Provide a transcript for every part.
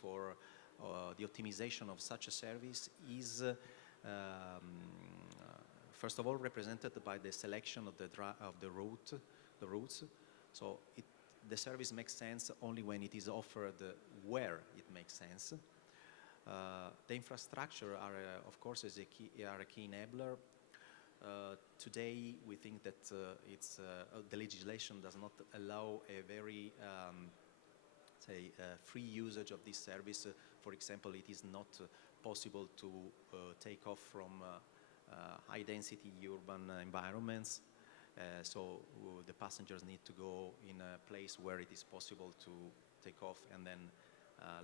for the optimization of such a service is first of all represented by the selection of the routes. So the service makes sense only when it is offered where it makes sense. The infrastructure of course, is a key enabler. Today, we think that the legislation does not allow a very free usage of this service. For example, it is not possible to take off from high-density urban environments. So the passengers need to go in a place where it is possible to take off and then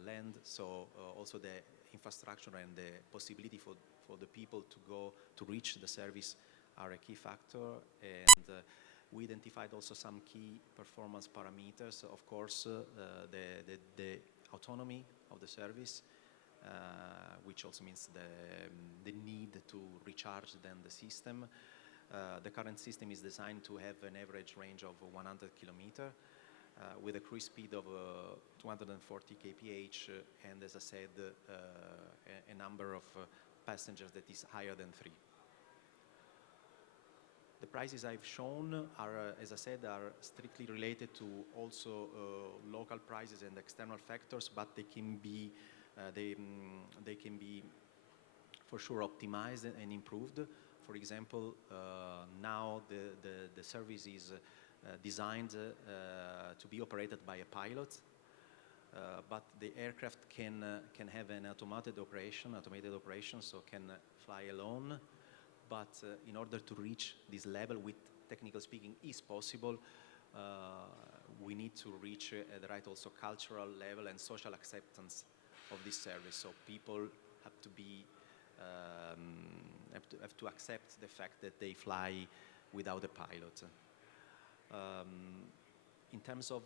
land. So also the infrastructure and the possibility for the people to reach the service are a key factor. And we identified also some key performance parameters. Of course, the autonomy of the service, which also means the need to recharge then the system. The current system is designed to have an average range of 100 kilometers with a cruise speed of 240 kph, and as I said, a number of passengers that is higher than 3. The prices I've shown are, as I said, are strictly related to also local prices and external factors, but they can be for sure optimized and improved. For example, now the service is designed to be operated by a pilot, but the aircraft can have an automated operation, so can fly alone. But in order to reach this level, which technically speaking is possible, we need to reach the right also cultural level and social acceptance of this service. So people have to be have to accept the fact that they fly without a pilot. In terms of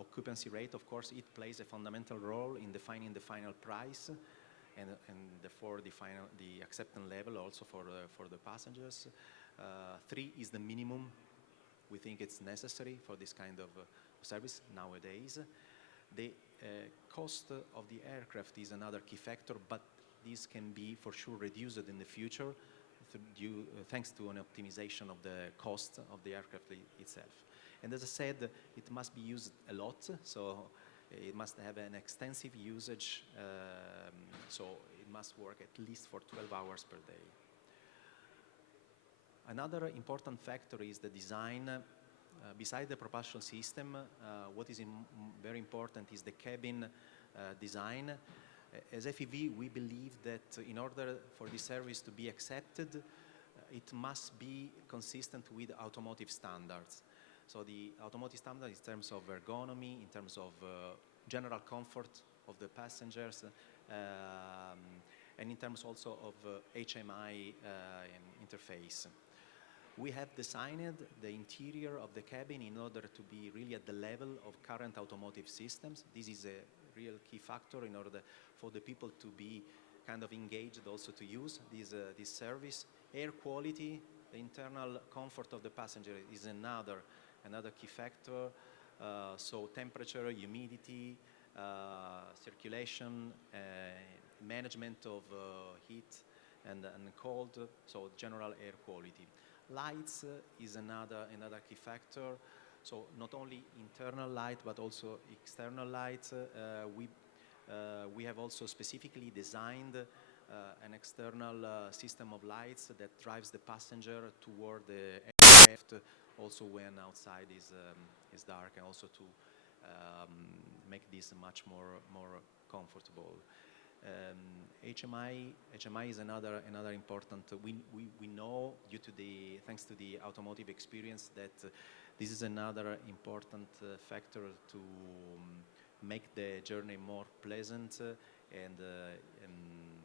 occupancy rate, of course, it plays a fundamental role in defining the final price and therefore the acceptance level also for the passengers. 3 is the minimum we think it's necessary for this kind of service nowadays. The cost of the aircraft is another key factor, but this can be for sure reduced in the future thanks to an optimization of the cost of the aircraft itself. And as I said, it must be used a lot, so it must have an extensive usage, so it must work at least for 12 hours per day. Another important factor is the design. Beside the propulsion system, what is very important is the cabin design. As FEV, we believe that in order for this service to be accepted, it must be consistent with automotive standards. So the automotive standard in terms of ergonomy, in terms of general comfort of the passengers, and in terms also of HMI interface. We have designed the interior of the cabin in order to be really at the level of current automotive systems. This is a real key factor in order for the people to be kind of engaged also to use this service. Air quality, the internal comfort of the passenger is another key factor. So temperature, humidity, circulation, management of heat and cold, so general air quality. Lights is another key factor. So not only internal light but also external lights. We have also specifically designed an external system of lights that drives the passenger toward the aircraft also when outside is dark, and also to make this much more comfortable. HMI is another important. We know thanks to the automotive experience that this is another important factor to make the journey more pleasant and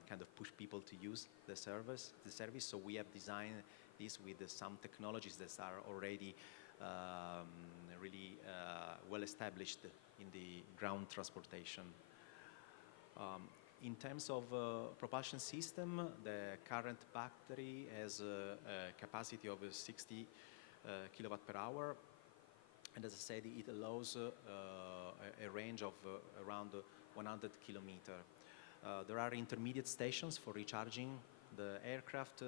kind of push people to use the service. So we have designed this with some technologies that are already really well established in the ground transportation. In terms of propulsion system, the current battery has a capacity of 60 kilowatt per hour, and as I said, it allows a range of around 100 kilometers. There are intermediate stations for recharging the aircraft,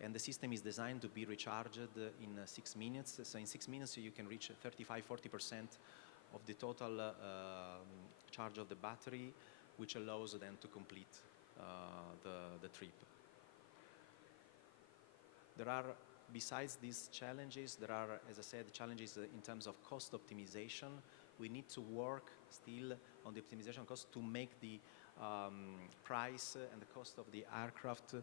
and the system is designed to be recharged in 6 minutes. So in 6 minutes you can reach 35–40% of the total charge of the battery, which allows them to complete the trip. There are, besides these challenges, there are, as I said, challenges in terms of cost optimization. We need to work still on the optimization cost to make the price and the cost of the aircraft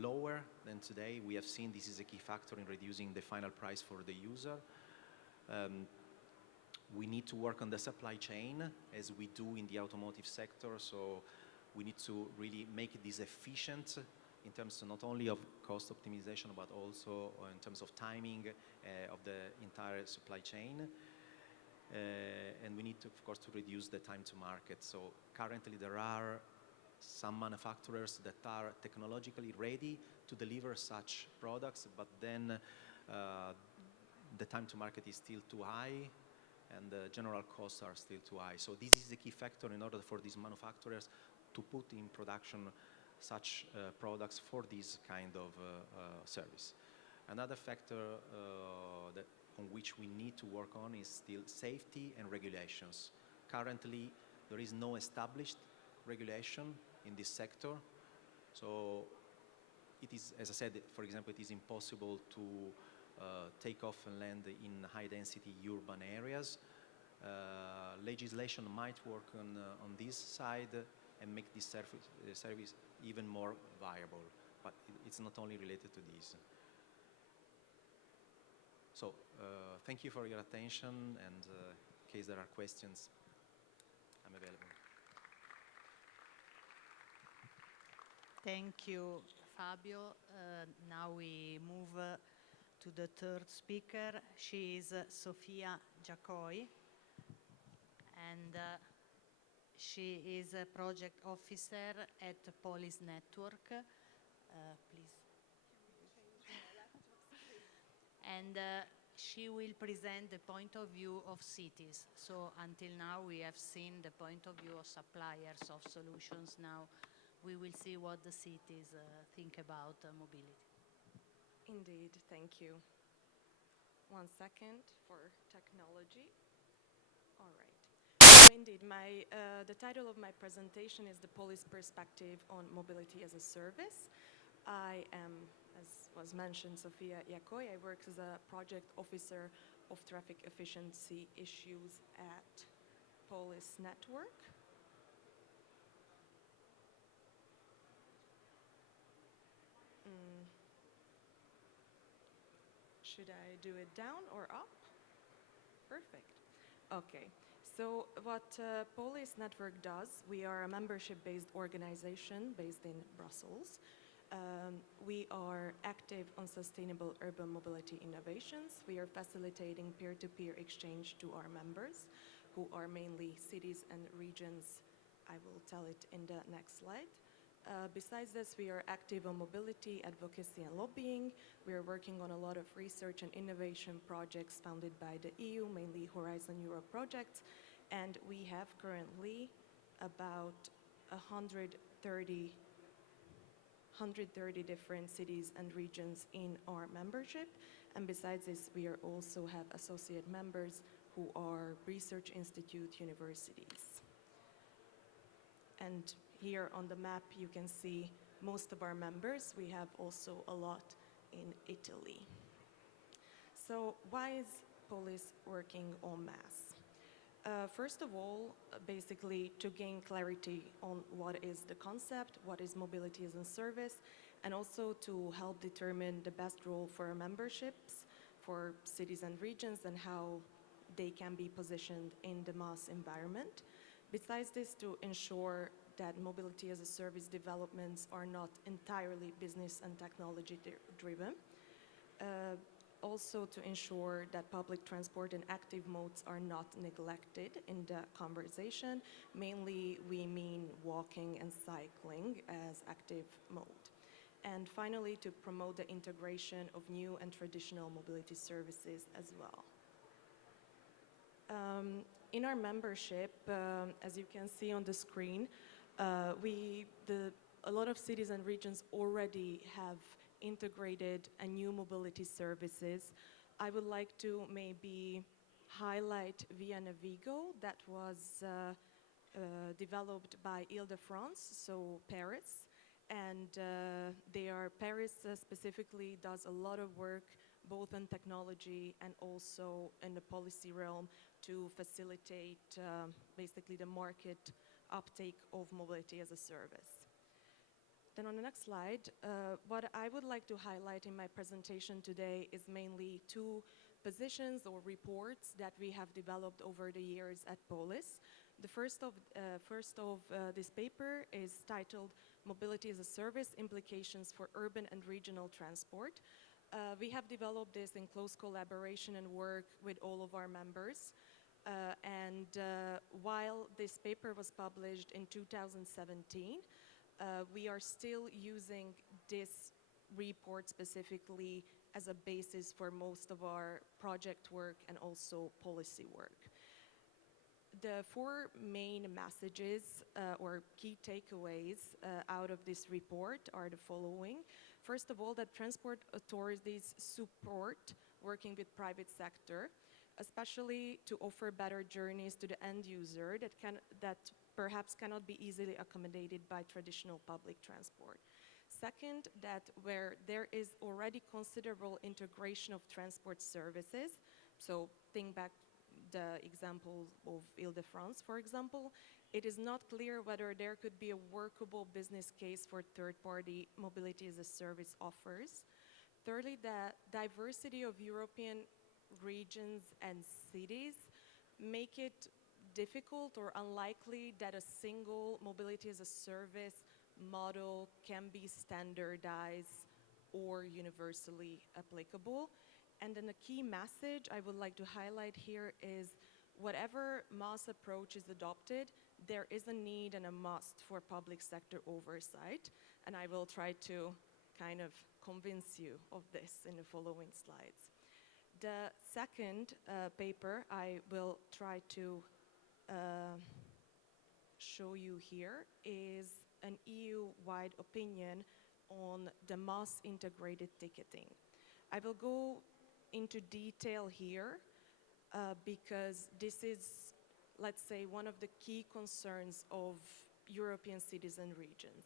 lower than today. We have seen this is a key factor in reducing the final price for the user. We need to work on the supply chain as we do in the automotive sector, so we need to really make this efficient in terms of not only of cost optimization but also in terms of timing of the entire supply chain. And we need to, of course, to reduce the time to market. So currently there are some manufacturers that are technologically ready to deliver such products, but then the time to market is still too high and the general costs are still too high. So this is a key factor in order for these manufacturers to put in production such products for this kind of service. Another factor on which we need to work on is still safety and regulations. Currently, there is no established regulation in this sector. So it is, as I said, for example, it is impossible to take off and land in high-density urban areas. Legislation might work on this side and make this service even more viable, but it's not only related to this. So thank you for your attention, and in case there are questions, I'm available. Thank you, Fabio. Now we move to the third speaker. She is Sofia Giacoi, and she is a project officer at Polis Network. Please. And she will present the point of view of cities. So until now we have seen the point of view of suppliers of solutions. Now we will see what the cities think about mobility. Indeed, thank you. 1 second for technology. All right. So indeed, the title of my presentation is The Polis Perspective on Mobility as a Service. I am, as was mentioned, Sofia Giacoi. I work as a project officer of traffic efficiency issues at Polis Network. Should I do it down or up? Perfect. Okay. So what Polis Network does, we are a membership-based organization based in Brussels. We are active on sustainable urban mobility innovations. We are facilitating peer-to-peer exchange to our members, who are mainly cities and regions. I will tell it in the next slide. Besides this, we are active on mobility, advocacy, and lobbying. We are working on a lot of research and innovation projects funded by the EU, mainly Horizon Europe projects, and we have currently about 130 different cities and regions in our membership. And besides this, we also have associate members who are research institute universities. And here on the map, you can see most of our members. We have also a lot in Italy. So why is Polis working en masse? First of all, basically to gain clarity on what is the concept, what is mobility as a service, and also to help determine the best role for our memberships, for cities and regions, and how they can be positioned in the mass environment. Besides this, to ensure that mobility as a service developments are not entirely business and technology driven. Also to ensure that public transport and active modes are not neglected in the conversation. Mainly we mean walking and cycling as active mode. And finally, to promote the integration of new and traditional mobility services as well. In our membership, as you can see on the screen, a lot of cities and regions already have integrated a new mobility services. I would like to maybe highlight Vienna Vigo that was developed by Ile-de-France, so Paris. And Paris specifically does a lot of work both in technology and also in the policy realm to facilitate basically the market uptake of mobility as a service. Then on the next slide, what I would like to highlight in my presentation today is mainly two positions or reports that we have developed over the years at Polis. The first of this paper is titled Mobility as a Service, Implications for Urban and Regional Transport. We have developed this in close collaboration and work with all of our members. While this paper was published in 2017, we are still using this report specifically as a basis for most of our project work and also policy work. The four main messages or key takeaways out of this report are the following. First of all, that transport authorities support working with private sector, especially to offer better journeys to the end user that perhaps cannot be easily accommodated by traditional public transport. Second, that where there is already considerable integration of transport services, so think back the example of Ile-de-France, for example, it is not clear whether there could be a workable business case for third-party mobility as a service offers. Thirdly, the diversity of European regions and cities make it difficult or unlikely that a single mobility as a service model can be standardized or universally applicable. And then the key message I would like to highlight here is whatever mass approach is adopted, there is a need and a must for public sector oversight. And I will try to kind of convince you of this in the following slides. The second paper I will try to show you here is an EU-wide opinion on the mass integrated ticketing. I will go into detail here because this is, let's say, one of the key concerns of European cities and regions.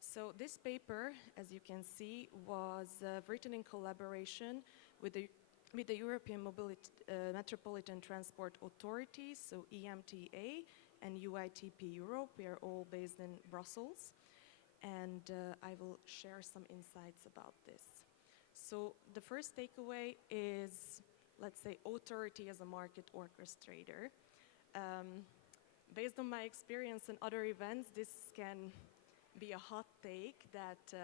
So this paper, as you can see, was written in collaboration with the European Metropolitan Transport Authority, so EMTA, and UITP Europe. We are all based in Brussels. And I will share some insights about this. So the first takeaway is, let's say, authority as a market orchestrator. Based on my experience in other events, this can be a hot take that